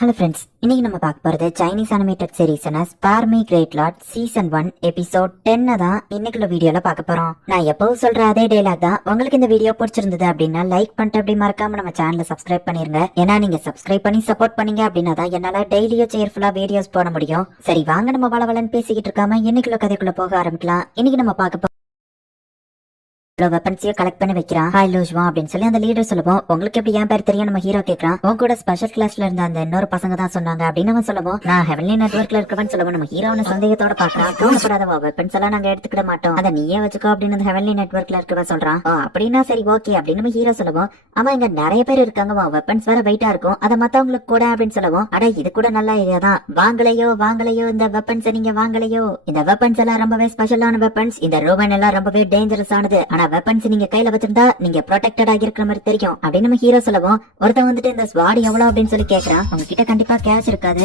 Hello friends, இன்னைக்கு நம்ம பார்க்க போறது சைனீஸ் அனிமேட்டட் சீரீஸான spare me great lord season 1 episode 10 தான் இன்னைக்குள்ள வீடியோல பார்க்க போறோம். நான் எப்பவும் சொல்ற அதே டயலாக் தான். உங்களுக்கு இந்த வீடியோ பிடிச்சிருந்தது அப்படின்னா லைக் பண்ணிட்டு அப்படி மறக்காம நம்ம சேனலை சப்ஸ்கிரைப் பண்ணிருங்க. ஏன்னா நீங்க சப்ஸ்கிரைப் பண்ணி சப்போர்ட் பண்ணீங்க அப்படின்னா தான் என்னால டெய்லியும் சேர்ஃபுல்லா வீடியோஸ் போட முடியும். சரி வாங்க, நம்ம வளவலன்னு பேசிக்கிட்டு இருக்காம இன்னைக்குள்ள கதைக்குள்ள போக ஆரம்பிக்கலாம். இன்னைக்கு நம்ம பார்க்க வெப்பன்ஸையும் கலெக்ட் பண்ணி வைக்கிறான். ஹாய் லூஜ்வா அப்படின்னு சொல்லி அந்த லீடர் சொல்லுவோம். உங்களுக்கு எப்படி என் பேர் தெரியும் நம்ம ஹீரோ கேட்கறான். உங்க கூட ஸ்பெஷல் கிளாஸ்ல இருந்த அந்த இன்னொரு பசங்க தான் சொன்னாங்க அப்படின்னு அவன் சொல்லுவோம். நான் ஹெவன்லி நெட்வொர்க்ல இருக்கவன் சொல்லுவோம். நம்ம ஹீரோன சந்தேகத்தோட பாக்குறான். கவலைப்படாதவா, வெப்பன்ஸ் எல்லாம் நாங்க எடுத்துக்கிட மாட்டோம், அதை நீயே வச்சுக்கோ அப்படின்னு ஹெவன்லி நெட்வொர்க்ல இருக்கவன் சொல்றான். அப்படின்னா சரி ஓகே அப்படின்னு நம்ம ஹீரோ சொல்லுவோம். ஆமா, இங்க நிறைய பேர் இருக்காங்க, வெப்பன்ஸ் வேற வெயிட்டா இருக்கும், அதை மத்தவங்களுக்கு கூட அப்படின்னு சொல்லுவோம். அட இது கூட நல்ல ஐடியா தான், வாங்கலையோ இந்த வெப்பன்ஸ் நீங்க வாங்கலையோ. இந்த வெப்பன்ஸ் எல்லாம் ரொம்பவே ஸ்பெஷலான வெப்பன்ஸ், இந்த ரோவன் எல்லாம் ரொம்பவே டேஞ்சரஸ் ஆனது. ஆனா வெப்பன்ஸ் நீங்க கையில வச்சிருந்தா நீங்க ப்ரொடெக்டடா இருக்கிற மாதிரி தெரியும் அப்படின்னு நம்ம ஹீரோ சொல்லுவோம். ஒருத்தன் வந்துட்டு இந்த ஸ்வாட் எவ்வளவு அப்படின்னு சொல்லி கேக்குறான். உங்க கிட்ட கண்டிப்பா கேஷ் இருக்காது,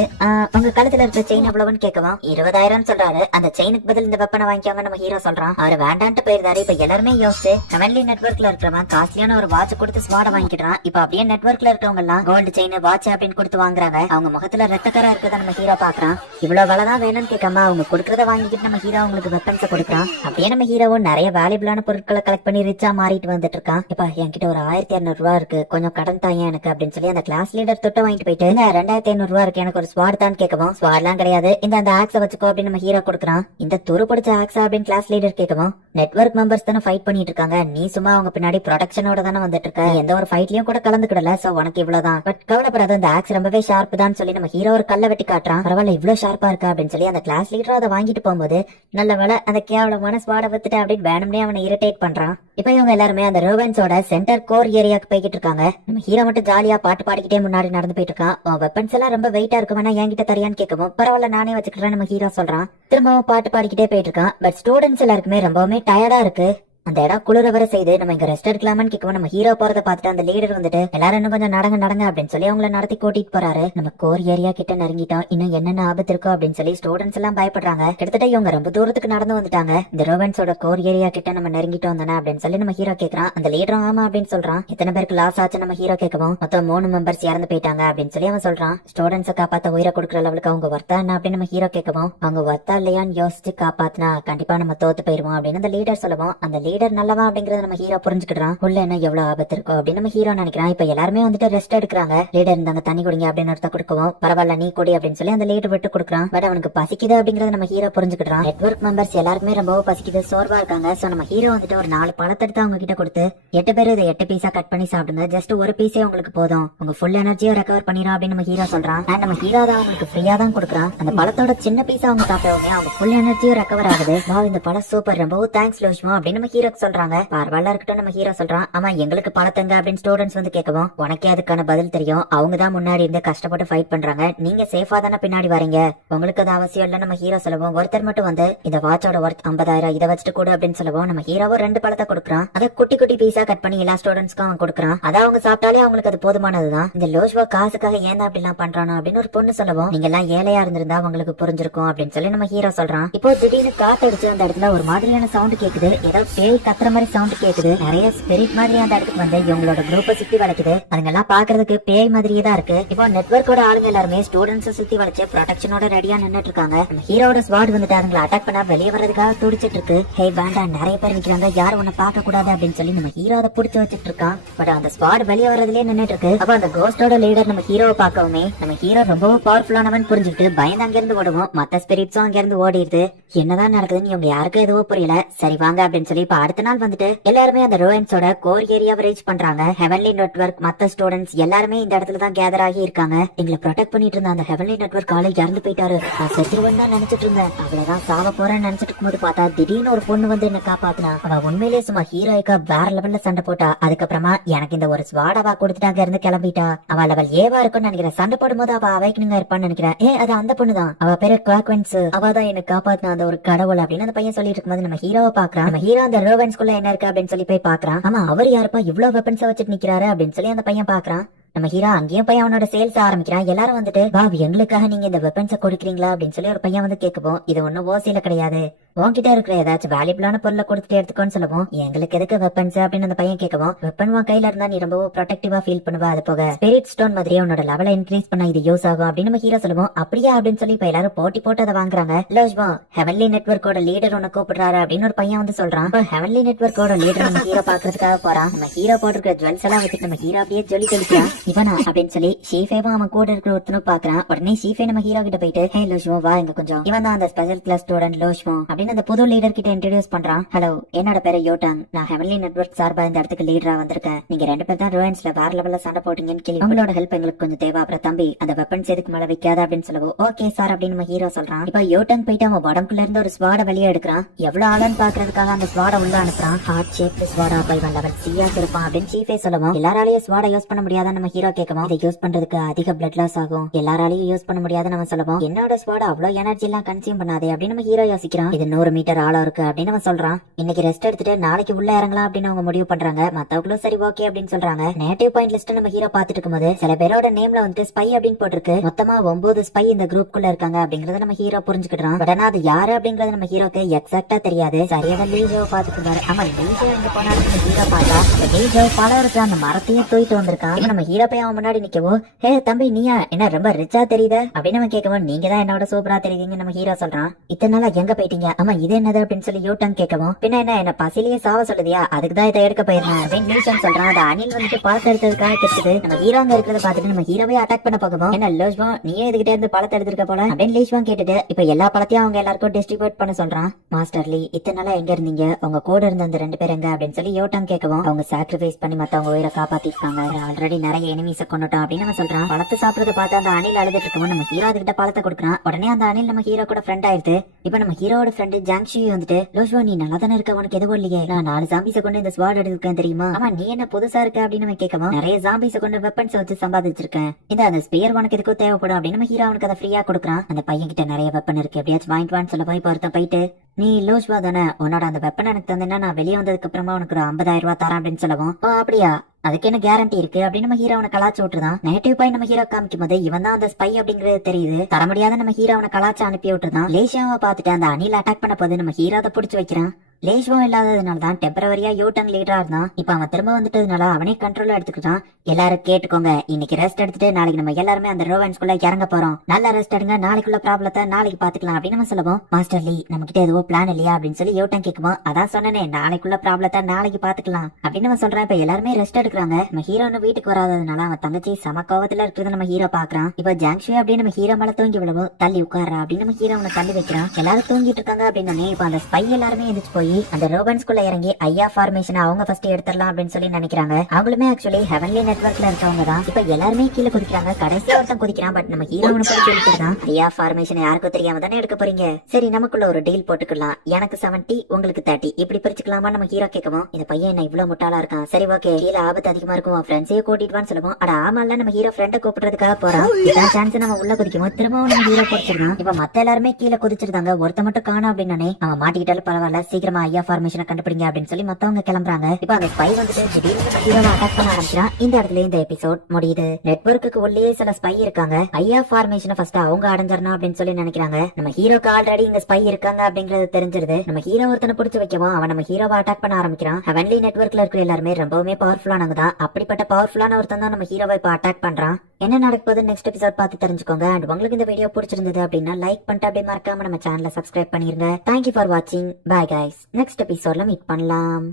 உங்க கழுத்துல இருக்க செயின் எவ்வளவுன்னு கேட்கவும் 20,000 சொல்றாரு. அந்த செயினுக்கு பதில் இந்த வெப்பனை வாங்கிக்கோங்க நம்ம ஹீரோ சொல்றான். அவர் வேண்டான்ட்டு போயிருந்தாரு. இப்ப எல்லாருமே யோசிச்சு ஹெவன்லி நெட்வொர்க்ல இருக்கிறவன் காஸ்ட்லியான ஒரு வாட்ச் கொடுத்து ஸ்வாட வாங்கிக்கிறான். இப்ப அப்படியே நெட்வொர்க்ல இருக்கவங்க எல்லாம் கோல்டு செயின் வாட்ச் அப்படின்னு கொடுத்து வாங்குறாங்க. அவங்க முகத்துல ரத்தக்கரா இருக்கத நம்ம ஹீரோ பாக்குறான். இவ்வளவு விலைதான் வேணும்னு கேட்காம அவங்க கொடுக்கறத வாங்கிக்கிட்டு நம்ம ஹீரோ அவங்களுக்கு வெப்பன்ஸ் கொடுக்குறான். அப்படியே நம்ம ஹீரோவும் நிறைய வேல்யூபிளான பொருட்களை கலெக்ட் பண்ணி ரிச்சா மாறிட்டு வந்துட்டு இருக்கான். இப்ப என்கிட்ட ஒரு 1200 ரூபா இருக்கு, கொஞ்சம் கடன் தாங்க எனக்கு அப்படின்னு சொல்லி அந்த கிளாஸ் லீடர் தொட்ட வாங்கிட்டு போயிட்டு 2500 ரூபா இருக்கு, எனக்கு ஒரு ஸ்வாட் தான் கேட்கவும். ஸ்வாட்லாம் கிடையாது, இந்த அந்த ஆக்ஸ வச்சுக்கோ அப்படின்னு நம்ம ஹீரோ கொடுக்குறான். இந்த துரு பிடிச்ச ஆக்ஸா அப்படின்னு கிளாஸ் லீடர் கேட்கவும். நெட்வொர்க் மெம்பர்ஸ் தானே ஃபைட் பண்ணிட்டு இருக்காங்க, நீ சும்மா அவங்க பின்னாடி ப்ரொடெக்ஷனோட தானே வந்துட்டு இருக்க, எந்த ஒரு ஃபைட்லயும் கூட கலந்துக்கிடல, சோ உனக்கு இவ்வளவுதான். பட் கவலைப்படாத, இந்த ஆக்ஸ் ரொம்பவே ஷார்ப் தான் சொல்லி நம்ம ஹீரோ ஒரு கல்ல வெட்டி காட்டுறான். பரவாயில்ல இவ்வளவு ஷார்ப்பா இருக்கா அப்படின்னு சொல்லி அந்த கிளாஸ் லீடர் அதை வாங்கிட்டு போகும்போது நல்ல வேலை அந்த கேவலமான ஸ்வாட வச்சுட்டு அப்படின்னு வேணும்னே அவனை இரிட்டேட் பண்றான். இப்ப இவங்க எல்லாருமே அந்த ரோவன்ஸோட சென்டர் கோர் ஏரியாக்கு போய்கிட்டு இருக்காங்க. நம்ம ஹீரோ மட்டும் ஜாலியா பாட்டு பாடிக்கிட்டே முன்னாடி நடந்து போயிட்டு இருக்கான். வெப்பன்ஸ் எல்லாம் ரொம்ப வெயிட்டா இருக்கும், வேணா என்கிட்ட தரியான்னு கேட்கவும். பரவாயில்ல நானே வச்சுக்கிறேன் நம்ம ஹீரோ சொல்றான். திரும்பவும் பாட்டு பாடிக்கிட்டே போயிட்டு இருக்கான். பட் ஸ்டூடெண்ட்ஸ் எல்லாருக்குமே ரொம்பவுமே டயர்டா இருக்கு. அந்த இடம் குளிர வர செய்து நம்ம இங்க ரெஸ்ட் எடுக்கலாமான்னு கேட்கவும் நம்ம ஹீரோ போறத பார்த்துட்டு அந்த லீடர் வந்துட்டு எல்லாரும் இன்னும் கொஞ்சம் நடங்க அப்படின்னு சொல்லி அவங்கள நடத்தி கூட்டிட்டு போறாரு. நம்ம கோர் ஏரியா கிட்ட நெருங்கிட்டோம், இன்னும் என்னென்ன ஆபத்து இருக்கோ அப்படின்னு சொல்லி ஸ்டூடெண்ட்ஸ் எல்லாம் பயப்படுறாங்க. கிட்டத்தட்ட இவங்க ரொம்ப தூரத்துக்கு நடந்து வந்துட்டாங்க. இந்த ரோவன்ஸோட கோர் ஏரியா கிட்ட நம்ம நெருங்கிட்டோம் தானே அப்படின்னு சொல்லி நம்ம ஹீரோ கேட்கறான். அந்த லீடரும் ஆமா அப்படின்னு சொல்றான். எத்தனை பேருக்கு லாஸ் ஆச்சு நம்ம ஹீரோ கேட்கவும். மொத்தம் 3 மெம்பர்ஸ் இறந்து போயிட்டாங்க அப்படின்னு சொல்லி அவன் சொல்றான். ஸ்டூடெண்ட்ஸை காப்பாத்த உயிரை கொடுக்குற லெவலுக்கு அவங்க வர்த்தா என்ன அப்படின்னு நம்ம ஹீரோ கேட்கவும். அவங்க வர்த்தா இல்லையான்னு யோசிச்சு காப்பாத்தினா கண்டிப்பா நம்ம தோத்து போயிருவோம் அப்படின்னு அந்த லீடர் சொல்லுவோம். அந்த லீடர் நல்லவா அப்படிங்கிற நம்ம ஹீரோ புரிஞ்சுக்கிட்டான். உள்ள என்ன எவ்வளவு ஆபத்து இருக்கும் அப்படின்னு நம்ம ஹீரோ நினைக்கிறான். இப்ப எல்லாருமே வந்துட்டு ரெஸ்ட் எடுக்கிறாங்க. லீடர் இருந்தாங்க தண்ணி குடிங்க அப்படின்னு ஒருத்த கொடுக்கவும். பரவாயில்ல நீ குடி அப்படின்னு சொல்லி அந்த லீடர் விட்டு கொடுக்குறான். பட் அவனுக்கு பசிக்குது அப்படிங்கறத நம்ம ஹீரோ புரிஞ்சுக்கிட்டான். நெட்வொர்க் மெம்பர்ஸ் எல்லாருமே ரொம்ப பசிக்குது, சோர்வா இருக்காங்க. சோ நம்ம ஹீரோ வந்துட்டு ஒரு 4 பழத்தை எடுத்து அவங்க கிட்ட கொடுத்து 8 பேர் இதை 8 பீஸா கட் பண்ணி சாப்பிடுங்க, ஜஸ்ட் ஒரு பீஸே உங்களுக்கு போதும், உங்க ஃபுல் எனர்ஜியை ரெக்கவர் பண்ணிடும் அப்படின்னு நம்ம ஹீரோ சொல்றான். அண்ட் நம்ம ஹீரோ தான் அவங்களுக்கு ஃப்ரீயா தான் கொடுக்குறான். அந்த பழத்தோட சின்ன பீஸா அவங்க சாப்பிட்டவங்க அவங்க ஃபுல் எனர்ஜியும் ரெக்கவர் ஆகுது. இந்த பழம் சூப்பர், ரொம்ப தேங்க்ஸ் லோஷ்மா அப்படின்னு நம்ம ஹீரோ சொல்றாங்க. பரவாயில்ல இருக்கட்டும் நம்ம ஹீரோ சொல்றான். ஆமா எங்களுக்கு பழத்தங்க அப்படின்னு ஸ்டூடெண்ட்ஸ் வந்து கேட்கவும். உனக்கே அதுக்கான பதில் தெரியும், அவங்க தான் முன்னாடி இருந்து கஷ்டப்பட்டு ஃபைட் பண்றாங்க, நீங்க சேஃபா தானே பின்னாடி வரீங்க, உங்களுக்கு அது அவசியம் இல்ல நம்ம ஹீரோ சொல்லுவோம். ஒருத்தர் மட்டும் வந்து இந்த வாட்சோட ஒர்த் 50,000 இதை வச்சுட்டு கூட அப்படின்னு சொல்லுவோம். நம்ம ஹீரோவும் 2 பழத்தை கொடுக்குறான். அதை குட்டி குட்டி பீஸா கட் பண்ணி எல்லா ஸ்டூடெண்ட்ஸ்க்கும் அவன் கொடுக்குறான். அதை அவங்க சாப்பிட்டாலே அவங்களுக்கு அது போதுமானதுதான். இந்த லோஷ்வா காசுக்காக ஏன் அப்படி எல்லாம் பண்றானோ அப்படின்னு ஒரு பொண்ணு சொல்லுவோம். நீங்க எல்லாம் ஏழையா இருந்திருந்தா உங்களுக்கு புரிஞ்சிருக்கும் அப்படின்னு சொல்லி நம்ம ஹீரோ சொல்றான். இப்போ திடீர்னு காத்தடிச்சு அந்த இடத்துல ஒரு மாதிரியான சவுண்ட் கேக்குது, ஏதோ பேய் கத்துற மாதிரி சவுண்ட் கேக்குது. நிறைய ஸ்பிரிட் மாதிரி அந்த இடத்துக்கு வந்து இவங்களோட குரூப்பை சுத்தி வளைக்குது. அதுங்க எல்லாம் பாக்குறதுக்கு பேய் மாதிரியே தான் இருக்கு. இப்போ நெட்வொர்க்கோட ஆளுங்க எல்லாருமே ஸ்டூடெண்ட்ஸ் சுத்தி வளைச்சு ப்ரொடெக்ஷனோட ரெடியா நின்னுட்டு இருக்காங்க. ஹீரோட ஸ்வாட் வந்துட்டு அதுங்களை அட்டாக் பண்ண வெளியே வர்றதுக்காக துடிச்சிட்டு இருக்கு. ஹே வேண்டாம், நிறைய பேர் நிக்கிறாங்க, யாரும் உன்னை பார்க்க கூடாது அப்படின்னு சொல்லி நம்ம ஹீரோ அதை புடிச்சு வச்சிட்டு இருக்கான். பட் அந்த ஸ்வாட் வெளியே வர்றதுலயே நின்னுட்டு இருக்கு. அப்ப அந்த கோஸ்டோட லீடர் நம்ம ஹீரோவை பார்க்கவுமே நம்ம ஹீரோ ரொம்பவும் பவர்ஃபுல்லானவன் புரிஞ்சுட்டு பயந்து அங்க இருந்து ஓடுவோம். மத்த ஸ்பிரிட்ஸும் அங்க இருந்து ஓடிடுது. என்னதான் நடக்குதுன்னு இவங்க யாருக்கும் எதுவும் புரியல. சரி வாங்க அப்படின்னு சொல்லி இப்ப அடுத்த நாள் வந்துட்டு எல்லாருமே அந்த ரோவன்ஸோட கோர் ஏரியாவை ரீச் பண்றாங்க. ஹெவன்லி நெட்வொர்க் மத்த ஸ்டூடெண்ட்ஸ் எல்லாருமே இந்த இடத்துல தான் கேதர் ஆகி இருக்காங்க. எங்களை ப்ரொடெக்ட் பண்ணிட்டு இருந்த அந்த ஹெவன்லி நெட்வொர்க் ஆளு இறந்து போயிட்டாரு, நான் செத்துருவன் தான் நினைச்சிட்டு இருந்தேன், அவ்வளவுதான் சாவ போறேன்னு நினைச்சிட்டு இருக்கும்போது பார்த்தா திடீர்னு ஒரு பொண்ணு வந்து என்ன காப்பாத்தினா. அவ உண்மையிலேயே சும்மா ஹீரோய்க்கா வேற லெவல்ல சண்டை போட்டா. அதுக்கப்புறமா எனக்கு இந்த ஒரு ஸ்வாடாவா கொடுத்துட்டாங்க இருந்து கிளம்பிட்டா. அவ லெவல் ஏவா இருக்கும்னு நினைக்கிறேன். சண்டை போடும்போது அவ அவைக்கணுங்க இருப்பான்னு நினைக்கிறேன். அது அந்த பொண்ணு தான், அவ பேரு குவாக்வென்ஸ், அவ தான் எனக்கு காப்பாத்தின அந்த ஒரு கடவுள் அப்படின்னு அந்த பையன் சொல்லிட்டு இருக்கும்போது நம்ம ஹீரோவை பாக்குறான். நம்ம ஹீரோ அந்த ரோவன்ஸ்குள்ள என்ன இருக்கு அப்படின்னு சொல்லி போய் பாக்குறான். ஆமா அவர் யாருப்பா இவ்வளவு வெப்பன்ஸை வச்சுட்டு நிக்கிறாரு அப்படின்னு சொல்லி அந்த பையன் பாக்குறான். நம்ம ஹீரோ அங்கேயும் போய் அவனோட சேல்ஸ் ஆரம்பிக்கிறான். எல்லாரும் வந்துட்டு வா எங்களுக்காக நீங்க இந்த வெப்பன்ஸை கொடுக்குறீங்களா அப்படின்னு சொல்லி ஒரு பையன் வந்து கேட்கவும், இது ஒன்னும் ஓசியில கிடையாது, உன்கிட்ட இருக்கிற ஏதாச்சும் வேல்யூபிளான பொருளை கொடுத்துட்டு எடுத்துக்கோன்னு சொல்லவும், எங்களுக்கு எதுக்கு வெப்பன்ஸ் அப்படின்னு அந்த பையன் கேட்கவும், வெப்பன் உன் கையில இருந்தா நீ ரொம்ப ப்ரொடெக்டிவா ஃபீல் பண்ணுவா, அது போக ஸ்பிரிட் ஸ்டோன் மாதிரியே உன்னோட லெவலை இன்க்ரீஸ் பண்ண இது யூஸ் ஆகும் அப்படின்னு நம்ம ஹீரோ சொல்லுவோம். அப்படியா அப்படின்னு சொல்லி இப்ப எல்லாரும் போட்டி போட்டு அதை வாங்குறாங்க. லோஜ்மா ஹெவன்லி நெட்வொர்க்கோட லீடர் உன்னை கூப்பிடுறாரு அப்படின்னு ஒரு பையன் வந்து சொல்றான். இப்ப ஹெவன்லி நெட்வொர்க்கோட லீடர் நம்ம ஹீரோ பாக்குறதுக்காக போறான். நம்ம ஹீரோ போட்டிருக்கிற ஜுவல்ஸ் எல்லாம் வச்சுட்டு நம்ம ஹீரோ அப்படியே ஜொலி தெளிக்கிறான். இவனா அப்படின்னு சொல்லி ஷீஃபேவும் அவன் கூட இருக்கிற ஒருத்தனும் பாக்குறான். உடனே ஷீஃபே நம்ம ஹீரோ கிட்ட போயிட்டு, ஹே லோஜ்மோ வா இங்க கொஞ்சம், இவன் தான் அந்த ஸ்பெஷல் கிளாஸ் ஸ்டூடெண்ட் லோஜ்மோ அப்படின்னு அந்த புது லீடர் கிட்ட இன்ட்ரோடியூஸ் பண்றான். ஹலோ, என்னோட பேரு யோட்டாங், நான் ஹெவன்லி நெட்வொர்க் சார்பா இந்த இடத்துக்கு லீடரா வந்திருக்கேன். நீங்க 2 பேர் தான் ரோயன்ஸ்ல வேற லெவல்ல சண்டை போட்டீங்கன்னு கேள்வி, உங்களோட ஹெல்ப் எங்களுக்கு கொஞ்சம் தேவை. அப்புறம் தம்பி அந்த வெப்பன்ஸ் எதுக்கு மேல வைக்காத அப்படின்னு சொல்லுவோம். ஓகே சார் அப்படின்னு நம்ம ஹீரோ சொல்றான். இப்ப யோட்டாங் போயிட்டு அவன் உடம்புல இருந்து ஒரு ஸ்வாட வெளியே எடுக்கிறான். எவ்வளவு ஆளுன்னு பாக்குறதுக்காக அந்த ஸ்வாட உள்ள அனுப்புறான். ஹார்ட் ஷேப்ல ஸ்வாடா போய் லெவல் சியா இருப்பான் அப்படின்னு சீஃபே சொல்லுவோம். எல்லாராலையும் ஸ்வாட யூஸ் பண்ண முடியாத நம்ம ஹீரோ கேட்கவும், இதை யூஸ் பண்றதுக்கு அதிக பிளட் லாஸ் ஆகும், எல்லாராலையும் யூஸ் பண்ண முடியாத நம்ம சொல்லுவோம். என்னோட ஸ்வாட அவ்வளவு எனர்ஜி எல்லாம் கன்சியூம் பண்ணாதே அப்படின்னு நம்ம ஹீரோ யோசிக்கிறான். இது 100 மீட்டர் ஆழம் இருக்கு அப்படின்னு நம்ம சொல்றான். இன்னைக்கு ரெஸ்ட் எடுத்துட்டு நாளைக்கு உள்ள இறங்கலாம் அப்படின்னு அவங்க முடிவு பண்றாங்க. மத்தவங்களும் சரி ஓகே அப்படின்னு சொல்றாங்க. நேட்டிவ் பாயிண்ட் லிஸ்ட் நம்ம ஹீரோ பாத்துட்டு இருக்கும்போது சில பேரோட நேம்ல வந்து ஸ்பை அப்படின்னு போட்டிருக்கு. மொத்தமா 9 ஸ்பை இந்த குரூப்குள்ள இருக்காங்க அப்படிங்கறத நம்ம ஹீரோ புரிஞ்சுக்கிட்டான். பட் ஆனா அது யாரு அப்படிங்கறது நம்ம ஹீரோக்கு எக்ஸாக்டா தெரியாது. சரியாக லீஜோ பாத்துட்டு இருந்தாரு. ஆமா லீஜோ எங்க போனாலும் நம்ம ஹீரோ பார்த்தா லீஜோ படம் இருக்கு, அந்த மரத்தையே தூக்கிட்டு வந்திருக்கான். இப்ப நம்ம ஹீரோ போய் அவன் முன்னாடி நிக்கவோ, ஹே தம்பி நீயா என்ன ரொம்ப ரிச்சா தெரியுது அப்படின்னு நம்ம கேட்கவும், நீங்க தான் என்னோட சூப்பரா தெரியுங்க நம்ம ஹீரோ சொல்றான். இத்தனை நாளா எங்க போயிட்டீங்க, ஆமா இது என்னது அப்படின்னு சொல்லி யோட்டாங் கேட்கவும், பின்ன என்ன பசிலேயே சாவ சொல்லுதியா, அதுக்குதான் இதை எடுக்க போயிருந்தேன் அப்படின்னு லீஷன் சொல்றான். அது அனில் வந்துட்டு பழத்தை எடுத்ததுக்காக கிடைச்சது. நம்ம ஹீரோ அங்க இருக்கிறத பாத்துட்டு நம்ம ஹீரோவே அட்டாக் பண்ண போகவும், என்ன லோஜ்வா நீயே இதுகிட்ட இருந்து பழத்தை எடுத்திருக்க போல அப்படின்னு லீஷ்வா கேட்டுட்டு இப்ப எல்லா பழத்தையும் அவங்க எல்லாருக்கும் டிஸ்ட்ரிபியூட் பண்ண சொல்றான். மாஸ்டர் லீ இத்தனை நாளா எங்க இருந்தீங்க, உங்க கூட இருந்த அந்த 2 பேர் எங்க அப்படின்னு சொல்லி யோட்டாங் கேட்கவும், அவங்க சாக்ரிஃபைஸ் பண்ணி மத்தவங்க உயிரை காப்பாத்திருக்காங்க, ஆல்ரெடி நிறைய எனிமீஸை கொண்டுட்டோம் அப்படின்னு நம்ம சொல்றான். பழத்தை சாப்பிடுறத பார்த்து அந்த அனில் அழுதுட்டு இருக்கவும் நம்ம ஹீரோ அதுகிட்ட பழத்தை கொடுக்குறான். உடனே அந்த அனில் நம்ம ஹீரோ கூட ஃப்ரெண்ட் ஆயிடுது. இப்ப நம்ம ஹீரோட ஃப்ரெண்டு ஜாங்ஷி வந்துட்டு, லோஜ்வா நீ நல்லா தானே இருக்க, உனக்கு எதுவும் இல்லையே, நான் 4 ஜாம்பிஸை கொண்டு இந்த ஸ்வாட் எடுத்துருக்கேன் தெரியுமா, ஆமா நீ என்ன புதுசா இருக்க அப்படின்னு நம்ம கேட்கவும், நிறைய ஜாம்பிஸை கொண்டு வெப்பன்ஸ் வச்சு சம்பாதிச்சிருக்கேன், இந்த அந்த ஸ்பியர் உனக்கு எதுக்கும் தேவைப்படும் அப்படின்னு நம்ம ஹீரோ அவனுக்கு அதை ஃப்ரீயா கொடுக்குறான். அந்த பையன் கிட்ட நிறைய வெப்பன் இருக்கு, எப்படியாச்சும் வாங்கிட்டு சொல்ல போய் ஒருத்தன் போயிட்டு, நீ லோஜ்வா தானே, உன்னோட அந்த வெப்பன் எனக்கு தந்தேன்னா நான் வெளியே வந்ததுக்கு அப்புறமா உனக்கு ஒரு 50,000 ரூபாய் தரேன் அப்படின்னு சொல்லவும், அப்படியா அதுக்கு என்ன கேரண்டி இருக்கு அப்படின்னு நம்ம ஹீரோ அவனை கலாச்சு விட்டுருதான். நெகட்டிவ் பாயிண்ட் நம்ம ஹீரோ காமிக்கும் போது இவன் தான் அந்த ஸ்பை அப்படிங்கறது தெரியுது. தர முடியாத நம்ம ஹீரோ அவனை கலாச்சு அனுப்பி விட்டுருதான். லேஷாவை பார்த்துட்டு அந்த அணில் அட்டாக் பண்ண போது நம்ம ஹீரோ அதை புடிச்சு வைக்கிறான். லேஷ்வம் இல்லாததுனால தான் டெம்பரவரியா யூட்டங் லீடரா இருந்தான். இப்ப அவன் திரும்ப வந்துட்டதுனால அவனே கண்ட்ரோல் எடுத்துக்கிட்டான். எல்லாரும் கேட்டுக்கோங்க, இன்னைக்கு ரெஸ்ட் எடுத்துட்டு நாளைக்கு நம்ம எல்லாருமே அந்த ரோவன்ஸ்குள்ள இறங்க போறோம். நல்லா ரெஸ்ட் எடுங்க, நாளைக்குள்ள ப்ராப்ளத்தை நாளைக்கு பாத்துக்கலாம் அப்படின்னு நம்ம சொல்லுவோம். மாஸ்டர் லீ நம்ம கிட்ட எதுவும் பிளான் இல்லையா அப்படின்னு சொல்லி யூட்டங் கேட்குவோம். அதான் சொன்னனே நாளைக்குள்ள ப்ராப்ளத்தை நாளைக்கு பாத்துக்கலாம் அப்படின்னு நம்ம சொல்றேன். இப்ப எல்லாருமே ரெஸ்ட் எடுக்கிறாங்க. நம்ம ஹீரோ வீட்டுக்கு வராததுனால அவன் தங்கச்சி சம கோவத்துல இருக்கிறத நம்ம ஹீரோ பாக்குறான். இப்ப ஜாங்ஷி அப்படின்னு நம்ம ஹீரோ மேல தூங்கி விழுவோம். தள்ளி உட்கார அப்படின்னு நம்ம ஹீரோ அவனை தள்ளி வைக்கிறான். எல்லாரும் தூங்கிட்டு இருக்காங்க அப்படின்னு இப்ப அந்த ஸ்பை எல்லாருமே எந்திரிச்சு போய் அந்த ரோபன்ஸ்குள்ள இறங்கி ஐயா ஃபார்மேஷன் அவங்க ஃபர்ஸ்ட் எடுத்துடலாம் அப்படின்னு சொல்லி நினைக்கிறாங்க. அவங்களுமே ஆக்சுவலி ஹெவன்லி நெட்வொர்க்ல இருக்கவங்க தான். இப்ப எல்லாருமே கீழே குதிக்கிறாங்க. கடைசியா ஒருத்தன் குதிக்கிறான். பட் நம்ம ஹீரோ போய் சொல்லிட்டுதான், ஐயா ஃபார்மேஷன் யாருக்கும் தெரியாம தானே எடுக்க போறீங்க, சரி நமக்குள்ள ஒரு டீல் போட்டுக்கலாம், எனக்கு 70 உங்களுக்கு 30 இப்படி பிரிச்சுக்கலாமா நம்ம ஹீரோ கேட்கவும், இந்த பையன் என்ன இவ்வளவு முட்டாளா இருக்கான், சரி ஓகே கீழே ஆபத்து அதிகமா இருக்கும் ஃப்ரெண்ட்ஸையே கூட்டிட்டு வான்னு சொல்லுவோம். அட ஆமால நம்ம ஹீரோ ஃப்ரெண்டை கூப்பிடுறதுக்காக போறான். இதான் சான்ஸ் நம்ம உள்ள குதிக்கும். திரும்பவும் நம்ம ஹீரோ குடிச்சிருக்கான். இப்ப மத்த எல்லாருமே கீழே குதிச்சிருந்தாங்க. ஒருத்த மட்டும் காணும் அப்படின்னு அவன் மாட்டிக்கிட்டாலும் பரவாயில்ல, சீக்கிரமா ஐயா ஃபார்மேஷனை கண்டுபிடிங்க அப்படின்னு சொல்லி மத்தவங்க கிளம்புறாங்க. இப்ப அந்த ஸ்பை வந்துட்டு திடீர்னு ஹீரோவை அட்டாக் பண்ண ஆரம்பிச்சான். இந்த இடத்துல இந்த எபிசோட் முடியுது. நெட்வொர்க்குக்கு உள்ளே சில ஸ்பை இருக்காங்க. ஐயா ஃபார்மேஷனை ஃபர்ஸ்ட் அவங்க அடைஞ்சிடணும் அப்படின்னு சொல்லி நினைக்கிறாங்க. நம்ம ஹீரோக்கு ஆல்ரெடி இங்க ஸ்பை இருக்காங்க அப்படிங்கறது தெரிஞ்சிருது. நம்ம ஹீரோ ஒருத்தனை பிடிச்சு வைக்கவும் அவன் நம்ம ஹீரோவை அட்டாக் பண்ண ஆரம்பிக்கிறான். ஹெவன்லி நெட்வொர்க்ல இருக்கிற எல்லாருமே ரொம்பவுமே பவர்ஃபுல்லானவங்க தான். அப்படிப்பட்ட பவர்ஃபுல்லான ஒருத்தன் தான் நம்ம ஹீரோவை இப்ப அட்டாக் பண்றான். என்ன நடக்க போகுது நெக்ஸ்ட் எபிசோட் பார்த்து தெரிஞ்சுக்கோங்க. அண்ட் உங்களுக்கு இந்த வீடியோ பிடிச்சிருந்தது அப்படின்னா லைக் பண்ணிட்டு அப்படியே மறக்காம நம்ம சேனலை சப்ஸ்கிரைப் பண்ணிருங்க. தேங்க்யூ ஃபார் வாட்சிங். Bye guys. நெக்ஸ்ட் எபிசோட்ல மீட் பண்ணலாம்.